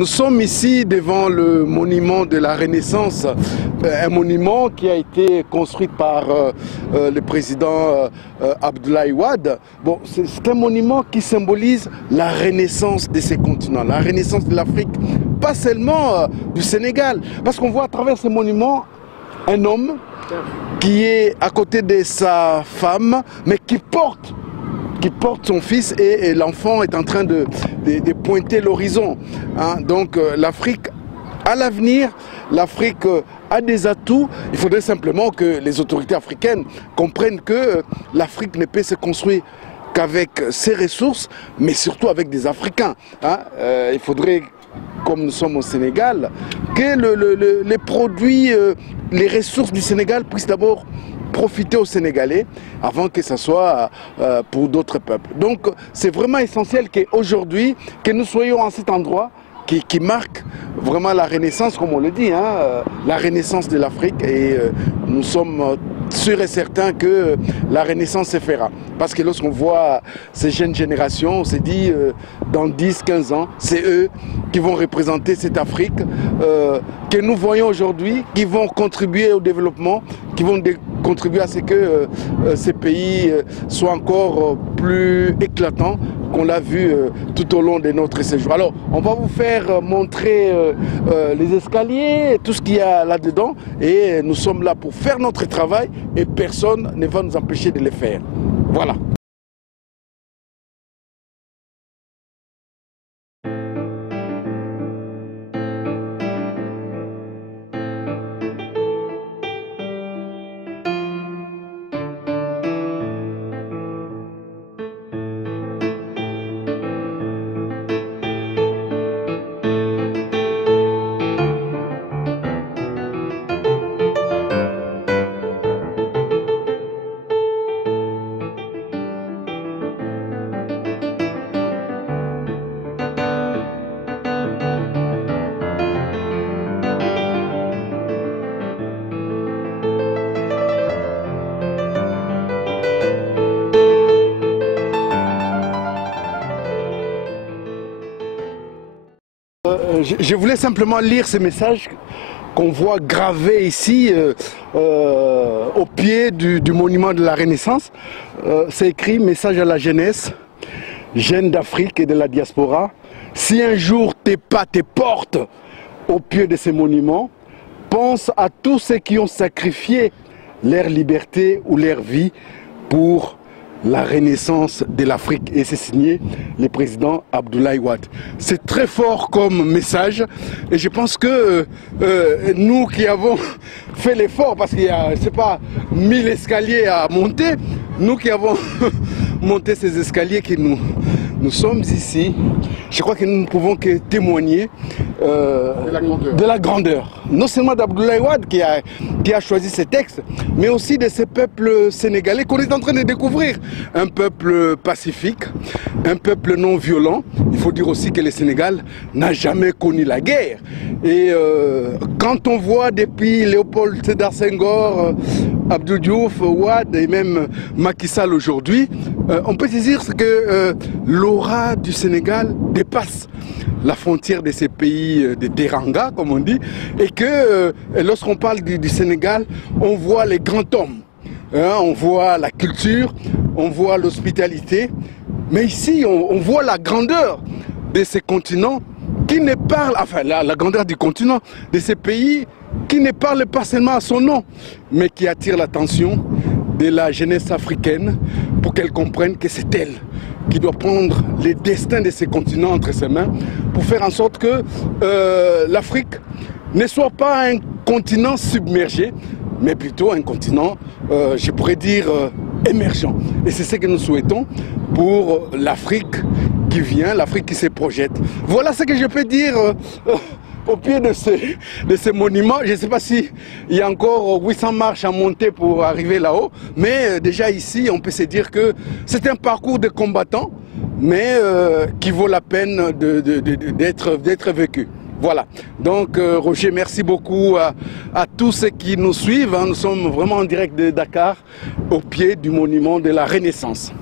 Nous sommes ici devant le monument de la Renaissance, un monument qui a été construit par le président Abdoulaye Wade. Bon, c'est un monument qui symbolise la renaissance de ces continents, la renaissance de l'Afrique, pas seulement du Sénégal. Parce qu'on voit à travers ce monument un homme qui est à côté de sa femme, mais qui porte son fils et l'enfant est en train de pointer l'horizon. Hein. Donc l'Afrique a l'avenir, l'Afrique a des atouts. Il faudrait simplement que les autorités africaines comprennent que l'Afrique ne peut se construire qu'avec ses ressources, mais surtout avec des Africains. Hein. Il faudrait, comme nous sommes au Sénégal, que les produits, les ressources du Sénégal puissent d'abord profiter aux Sénégalais avant que ce soit pour d'autres peuples. Donc c'est vraiment essentiel qu'aujourd'hui, que nous soyons en cet endroit qui marque vraiment la renaissance, comme on le dit, hein, la renaissance de l'Afrique, et nous sommes sûrs et certains que la renaissance se fera. Parce que lorsqu'on voit ces jeunes générations, on se dit dans 10-15 ans, c'est eux qui vont représenter cette Afrique que nous voyons aujourd'hui, qui vont contribuer au développement, qui vont contribuer à ce que ces pays soient encore plus éclatants qu'on l'a vu tout au long de notre séjour. Alors, on va vous faire montrer les escaliers, tout ce qu'il y a là-dedans, et nous sommes là pour faire notre travail et personne ne va nous empêcher de le faire. Voilà. Je voulais simplement lire ce message qu'on voit gravé ici au pied du monument de la Renaissance. C'est écrit « Message à la jeunesse, jeunes d'Afrique et de la diaspora. Si un jour tes pas te portent au pied de ces monuments, pense à tous ceux qui ont sacrifié leur liberté ou leur vie pour la renaissance de l'Afrique. » Et c'est signé le président Abdoulaye Wade. C'est très fort comme message et je pense que nous qui avons fait l'effort, parce qu'il y a, c'est pas 1000 escaliers à monter, nous qui avons monté ces escaliers, que nous sommes ici, je crois que nous ne pouvons que témoigner de la grandeur. Non seulement d'Abdoulaye Wade qui a choisi ces textes, mais aussi de ces peuples sénégalais qu'on est en train de découvrir. Un peuple pacifique, un peuple non violent. Il faut dire aussi que le Sénégal n'a jamais connu la guerre. Et quand on voit depuis Léopold Sédar Senghor, Abdou Diouf, Wade et même Macky Sall aujourd'hui, on peut se dire que l'aura du Sénégal dépasse la frontière de ces pays de Teranga, comme on dit, et que lorsqu'on parle du Sénégal, on voit les grands hommes, hein, on voit la culture, on voit l'hospitalité, mais ici on voit la grandeur de ces continents qui ne parlent, enfin la grandeur du continent, de ces pays qui ne parlent pas seulement à son nom, mais qui attirent l'attention de la jeunesse africaine pour qu'elle comprenne que c'est elle qui doit prendre les destins de ces continents entre ses mains pour faire en sorte que l'Afrique ne soit pas un continent submergé, mais plutôt un continent, je pourrais dire, émergent. Et c'est ce que nous souhaitons pour l'Afrique qui vient, l'Afrique qui se projette. Voilà ce que je peux dire au pied de ces monuments. Je ne sais pas s'il y a encore 800 marches à monter pour arriver là-haut, mais déjà ici, on peut se dire que c'est un parcours de combattants, mais qui vaut la peine d'être vécu. Voilà, donc Roger, merci beaucoup à tous ceux qui nous suivent. Hein. Nous sommes vraiment en direct de Dakar, au pied du monument de la Renaissance.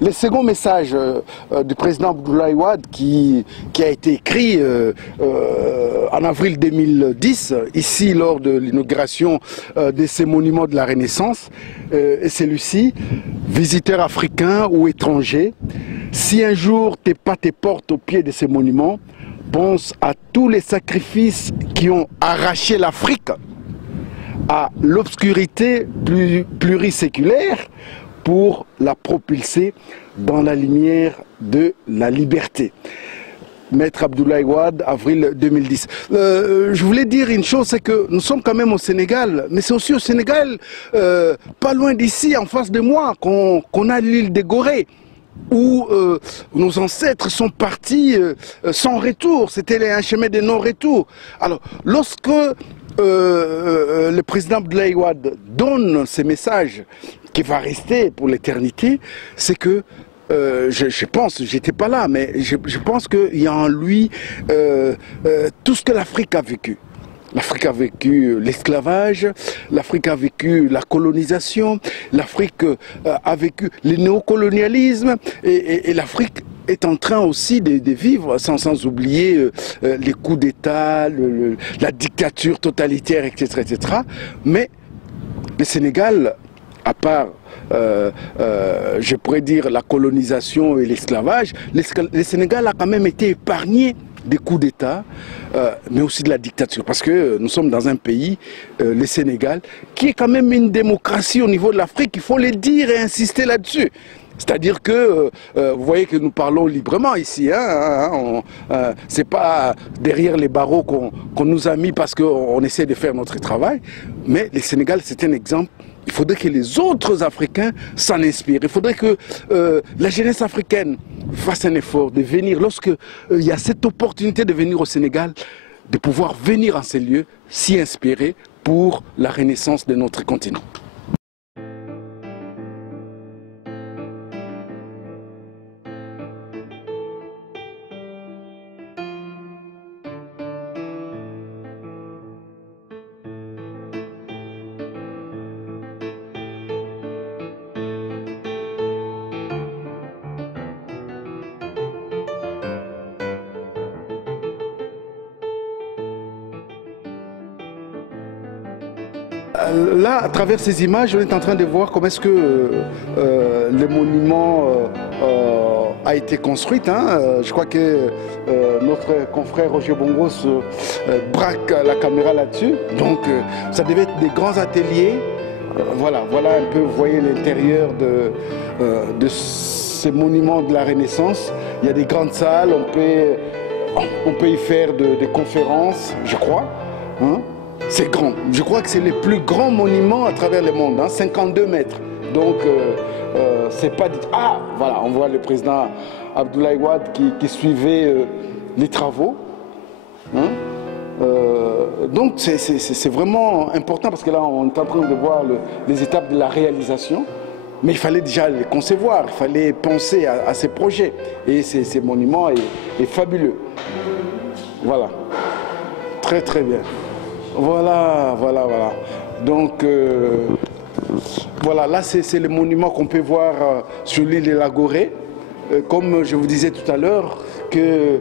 Le second message du président Abdoulaye Wade qui a été écrit en avril 2010, ici lors de l'inauguration de ces monuments de la Renaissance, est celui-ci: visiteurs africains ou étrangers, si un jour tes pas te portent au pied de ces monuments, pense à tous les sacrifices qui ont arraché l'Afrique à l'obscurité pluriséculaire pour la propulser dans la lumière de la liberté. Maître Abdoulaye Wade, avril 2010. Je voulais dire une chose, c'est que nous sommes quand même au Sénégal, mais c'est aussi au Sénégal, pas loin d'ici, en face de moi, qu'on a l'île de Gorée, où nos ancêtres sont partis sans retour. C'était un chemin de non-retour. Alors, lorsque le président Abdoulaye Wade donne ce message qui va rester pour l'éternité, c'est que je pense, j'étais pas là, mais je pense qu'il y a en lui tout ce que l'Afrique a vécu. L'Afrique a vécu l'esclavage, l'Afrique a vécu la colonisation, l'Afrique a vécu le néocolonialisme et l'Afrique est en train aussi de vivre, sans oublier les coups d'État, la dictature totalitaire, etc., etc. Mais le Sénégal, à part, je pourrais dire, la colonisation et l'esclavage, le Sénégal a quand même été épargné des coups d'État, mais aussi de la dictature. Parce que nous sommes dans un pays, le Sénégal, qui est quand même une démocratie au niveau de l'Afrique. Il faut le dire et insister là-dessus. C'est-à-dire que, vous voyez que nous parlons librement ici. C'est pas derrière les barreaux qu'on nous a mis parce qu'on essaie de faire notre travail. Mais le Sénégal, c'est un exemple. Il faudrait que les autres Africains s'en inspirent. Il faudrait que la jeunesse africaine fasse un effort de venir, lorsque il y a cette opportunité de venir au Sénégal, de pouvoir venir en ces lieux, s'y inspirer pour la renaissance de notre continent. Là, à travers ces images, on est en train de voir comment est-ce que le monument a été construit. Je crois que notre confrère Roger Bongos braque la caméra là-dessus. Donc, ça devait être des grands ateliers. Voilà un peu, vous voyez l'intérieur de ces monuments de la Renaissance. Il y a des grandes salles, on peut y faire des conférences, je crois. C'est grand. Je crois que c'est le plus grand monument à travers le monde, 52 mètres. Donc, c'est pas dit... Ah, voilà, on voit le président Abdoulaye Wade qui suivait les travaux. Donc, c'est vraiment important parce que là, on est en train de voir les étapes de la réalisation. Mais il fallait déjà les concevoir, il fallait penser à ces projets. Et ces monuments est fabuleux. Voilà. Très, très bien. Voilà. Donc, voilà, là, c'est le monument qu'on peut voir sur l'île de la Gorée. Comme je vous disais tout à l'heure, que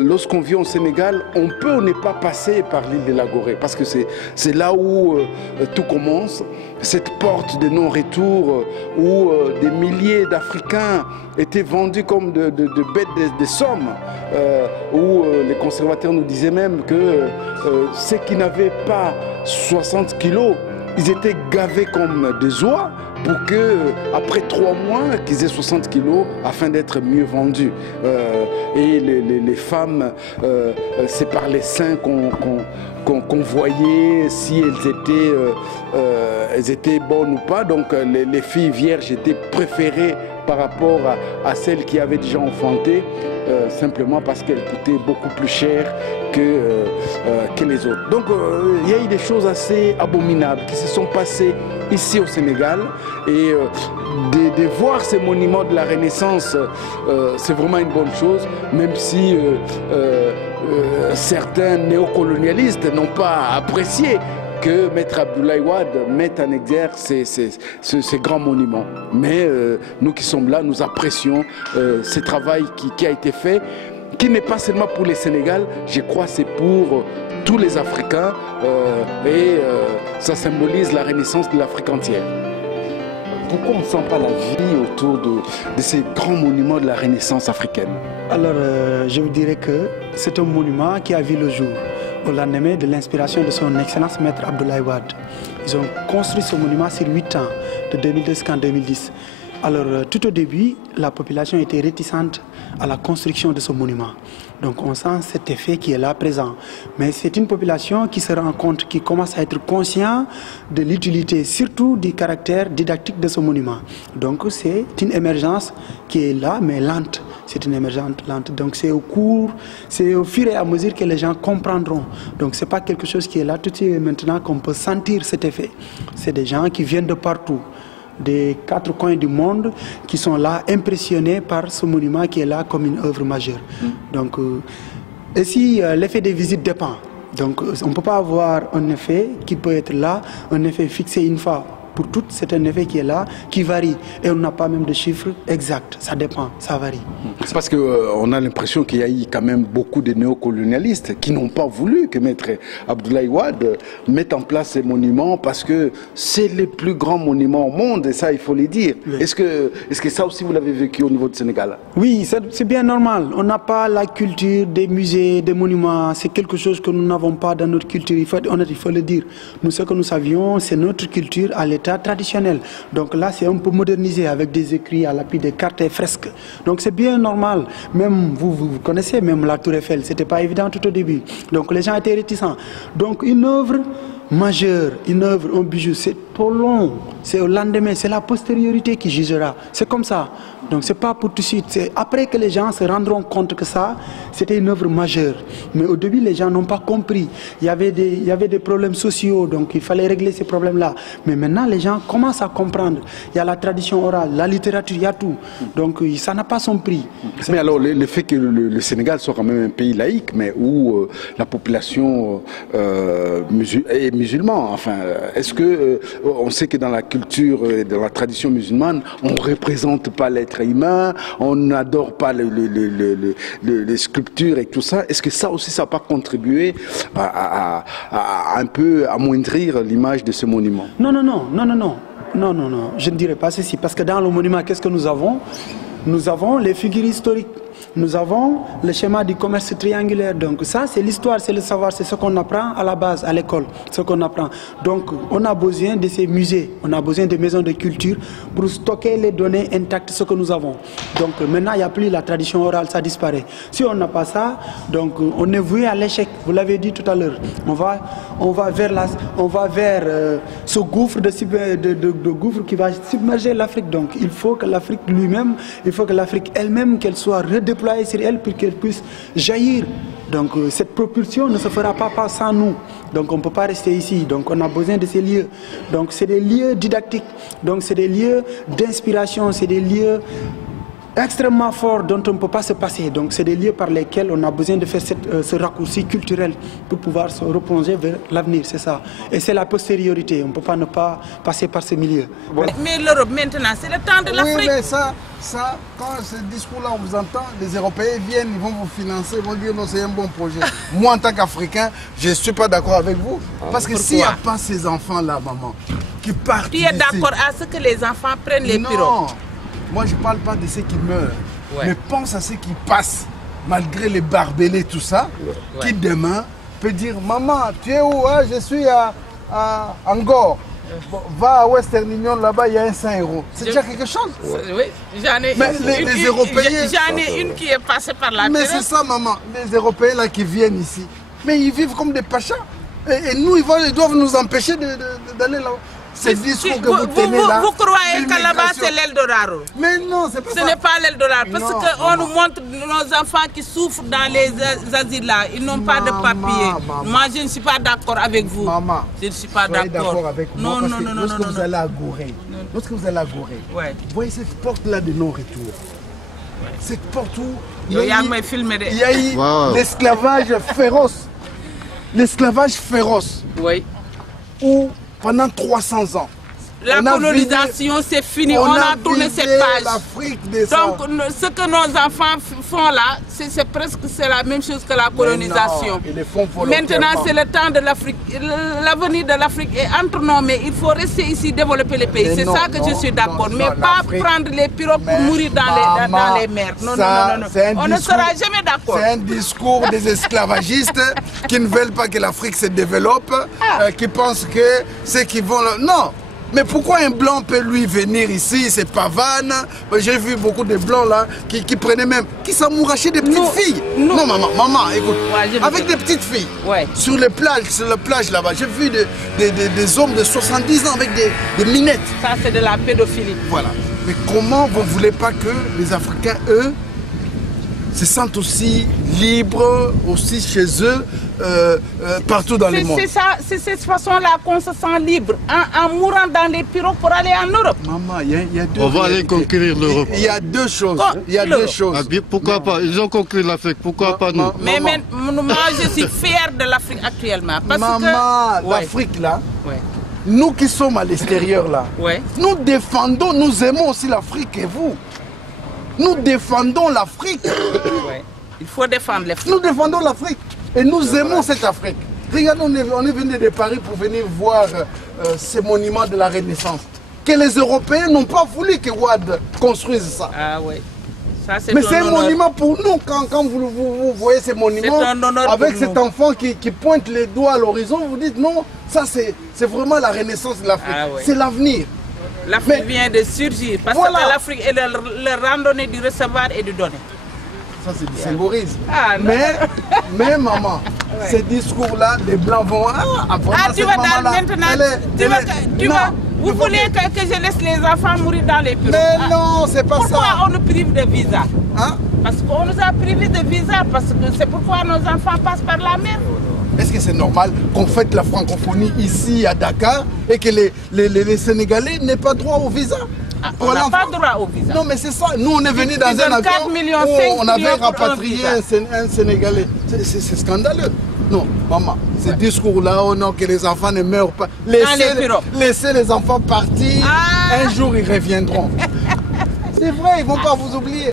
lorsqu'on vit au Sénégal, on peut ne pas passer par l'île de la Gorée, parce que c'est là où tout commence, cette porte de non-retour où des milliers d'Africains étaient vendus comme de bêtes de somme, où les conservateurs nous disaient même que ceux qui n'avaient pas 60 kilos, ils étaient gavés comme des oies pour que, après 3 mois, qu'ils aient 60 kilos afin d'être mieux vendus. Et les femmes, c'est par les seins qu'on voyait si elles étaient bonnes ou pas. Donc les filles vierges étaient préférées par rapport à celles qui avaient déjà enfanté, simplement parce qu'elles coûtaient beaucoup plus cher que les autres. Donc il y a eu des choses assez abominables qui se sont passées ici au Sénégal, et de voir ces monuments de la Renaissance, c'est vraiment une bonne chose, même si certains néocolonialistes n'ont pas apprécié que Maître Abdoulaye Wade mette en exergue ces grands monuments. Mais nous qui sommes là, nous apprécions ce travail qui a été fait, qui n'est pas seulement pour les Sénégal, je crois c'est pour tous les Africains et ça symbolise la renaissance de l'Afrique entière. Pourquoi on ne sent pas la vie autour de ces grands monuments de la Renaissance africaine? Alors, je vous dirais que c'est un monument qui a vu le jour au lendemain de l'inspiration de son Excellence Maître Abdoulaye Wade. Ils ont construit ce monument sur 8 ans, de 2002 jusqu'en 2010. Alors, tout au début, la population était réticente à la construction de ce monument. Donc, on sent cet effet qui est là présent. Mais c'est une population qui se rend compte, qui commence à être conscient de l'utilité, surtout du caractère didactique de ce monument. Donc, c'est une émergence qui est là, mais lente. C'est une émergence lente. Donc, c'est au fur et à mesure que les gens comprendront. Donc, ce n'est pas quelque chose qui est là tout de suite maintenant qu'on peut sentir cet effet. C'est des gens qui viennent de partout, des 4 coins du monde, qui sont là impressionnés par ce monument qui est là comme une œuvre majeure. Donc, ici, l'effet des visites dépend. Donc, on ne peut pas avoir un effet qui peut être là, un effet fixé une fois pour toutes, c'est un effet qui est là, qui varie. Et on n'a pas même de chiffres exacts, ça dépend, ça varie. C'est parce qu'on a l'impression qu'il y a eu quand même beaucoup de néocolonialistes qui n'ont pas voulu que Maître Abdoulaye Wade mette en place ces monuments parce que c'est les plus grands monuments au monde, et ça il faut le dire. Oui. Est-ce que ça aussi vous l'avez vécu au niveau du Sénégal? Oui, c'est bien normal. On n'a pas la culture des musées, des monuments, c'est quelque chose que nous n'avons pas dans notre culture, il faut le dire. Nous, ce que nous savions, c'est notre culture à l'état traditionnel. Donc là, c'est un peu modernisé avec des écrits à l'appui des cartes et fresques. Donc c'est bien normal. Même vous connaissez même la Tour Eiffel, c'était pas évident tout au début. Donc les gens étaient réticents. Donc une œuvre majeure, une œuvre, un bijou, c'est trop long. C'est au lendemain, c'est la postériorité qui jugera. C'est comme ça. Donc c'est pas pour tout de suite. C'est après que les gens se rendront compte que ça, c'était une œuvre majeure. Mais au début, les gens n'ont pas compris. Il y avait des problèmes sociaux, donc il fallait régler ces problèmes-là. Mais maintenant, les gens commencent à comprendre. Il y a la tradition orale, la littérature, il y a tout. Donc ça n'a pas son prix. Mais alors, le fait que le Sénégal soit quand même un pays laïque, mais où la population est musulmane, enfin, est-ce que on sait que dans la culture et dans la tradition musulmane, on ne représente pas l'être humain, on n'adore pas les sculptures et tout ça. Est-ce que ça aussi, ça n'a pas contribué à un peu amoindrir l'image de ce monument? Non, je ne dirais pas ceci. Parce que dans le monument, qu'est-ce que nous avons? Nous avons les figures historiques. Nous avons le schéma du commerce triangulaire. Donc ça, c'est l'histoire, c'est le savoir, c'est ce qu'on apprend à la base, à l'école, ce qu'on apprend. Donc on a besoin de ces musées, on a besoin des maisons de culture pour stocker les données intactes, ce que nous avons. Donc maintenant, il n'y a plus la tradition orale, ça disparaît. Si on n'a pas ça, donc on est voué à l'échec. Vous l'avez dit tout à l'heure. On va vers ce gouffre de gouffre qui va submerger l'Afrique. Donc il faut que l'Afrique lui-même, il faut que l'Afrique elle-même, qu'elle soit redéployée sur elle pour qu'elle puisse jaillir. Donc cette propulsion ne se fera pas sans nous. Donc on ne peut pas rester ici. Donc on a besoin de ces lieux. Donc c'est des lieux didactiques. Donc c'est des lieux d'inspiration. C'est des lieux extrêmement forts dont on ne peut pas se passer. Donc c'est des lieux par lesquels on a besoin de faire ce raccourci culturel pour pouvoir se replonger vers l'avenir, c'est ça. Et c'est la postériorité, on ne peut pas ne pas passer par ce milieu. Voilà. Mais l'Europe maintenant, c'est le temps de l'Afrique. Oui, mais ça, quand ce discours-là, on vous entend, les Européens viennent, ils vont vous financer, ils vont dire non, c'est un bon projet. Moi, en tant qu'Africain, je ne suis pas d'accord avec vous. Parce que s'il n'y a pas ces enfants-là, maman, qui partent... Tu es d'accord à ce que les enfants prennent les pirogues? Non. Moi, je ne parle pas de ceux qui meurent, mais pense à ceux qui passent, malgré les barbelés, tout ça, qui demain peut dire, maman, tu es où? Je suis à Angor. Va à Western Union, là-bas, il y a un 5 €. C'est déjà quelque chose. Oui, j'en ai les Européens... J'en ai une qui est passée par la Mais c'est ça, maman, les Européens là qui viennent ici. Mais ils vivent comme des pachas. Et nous, ils doivent nous empêcher d'aller là-bas. C'est discours que vous tenez là. Vous croyez que là-bas c'est l'Eldorado? Mais non, c'est pas ça. Ce n'est pas l'Eldorado. Parce qu'on nous montre nos enfants qui souffrent dans les asiles là. Ils n'ont pas de papier. Moi, je ne suis pas d'accord avec vous. Maman, je ne suis pas d'accord avec moi. Non, lorsque vous allez à Gorée, vous voyez cette porte-là de non-retour. Cette porte où il y a eu l'esclavage féroce. L'esclavage féroce. Oui. où pendant 300 ans, la colonisation, c'est fini. On a tourné cette page. Donc, ce que nos enfants font là, c'est presque la même chose que la colonisation. Maintenant, c'est le temps de l'Afrique. L'avenir de l'Afrique est entre nos mains. Il faut rester ici, développer les pays. C'est ça que je suis d'accord. Mais pas prendre les pirogues pour mourir dans les mers. Non, non, non. On ne sera jamais d'accord. C'est un discours des esclavagistes qui ne veulent pas que l'Afrique se développe, qui pensent que ceux qui vont... Non. Mais pourquoi un blanc peut lui venir ici, c'est pavane? J'ai vu beaucoup de blancs là qui prenaient même, qui s'amourachaient des petites filles. Non maman, écoute, avec des petites filles, sur les plages là-bas, j'ai vu des hommes de 70 ans avec des minettes. Ça c'est de la pédophilie. Voilà. Mais comment vous ne voulez pas que les Africains, eux, se sentent aussi libres, aussi chez eux, partout dans le monde? C'est cette façon-là qu'on se sent libre, en mourant dans les pirogues pour aller en Europe. Maman, il y a deux... On va aller conquérir l'Europe. Il y a deux choses. Il y a deux choses. Ah, pourquoi pas? Ils ont conquis l'Afrique, pourquoi pas nous? Mais moi, je suis fière de l'Afrique actuellement. Parce que l'Afrique là, nous qui sommes à l'extérieur là, nous défendons, nous aimons aussi l'Afrique et vous. Nous défendons l'Afrique. Il faut défendre l'Afrique. Nous défendons l'Afrique et nous aimons cette Afrique. Regarde, on est venu de Paris pour venir voir ces monuments de la Renaissance. Que les Européens n'ont pas voulu que Ouad construise ça. Ah oui. Mais c'est un monument pour nous. Quand vous voyez ces monuments, avec cet enfant qui pointe les doigts à l'horizon, vous dites non, ça c'est vraiment la Renaissance de l'Afrique. C'est l'avenir. L'Afrique vient de surgir parce que l'Afrique est le randonnée du recevoir et du donner. Ça c'est du symbolisme. Mais maman, ces discours-là, les Blancs vont... tu vas dans maintenant... Vous voulez que je laisse les enfants mourir dans les pirogues? Mais non, c'est pas ça. Pourquoi on nous prive de visa? Parce qu'on nous a privés de visa, parce que c'est pourquoi nos enfants passent par la mer. Est-ce que c'est normal qu'on fête la francophonie ici à Dakar et que les Sénégalais n'aient pas droit au visa? On n'a pas droit au visa. Non mais c'est ça, nous on est venus dans un avion où on avait rapatrié un Sénégalais. C'est scandaleux. Non, maman, ce discours-là, oh non, que les enfants ne meurent pas. Laissez les enfants partir, un jour ils reviendront. C'est vrai, ils ne vont pas vous oublier.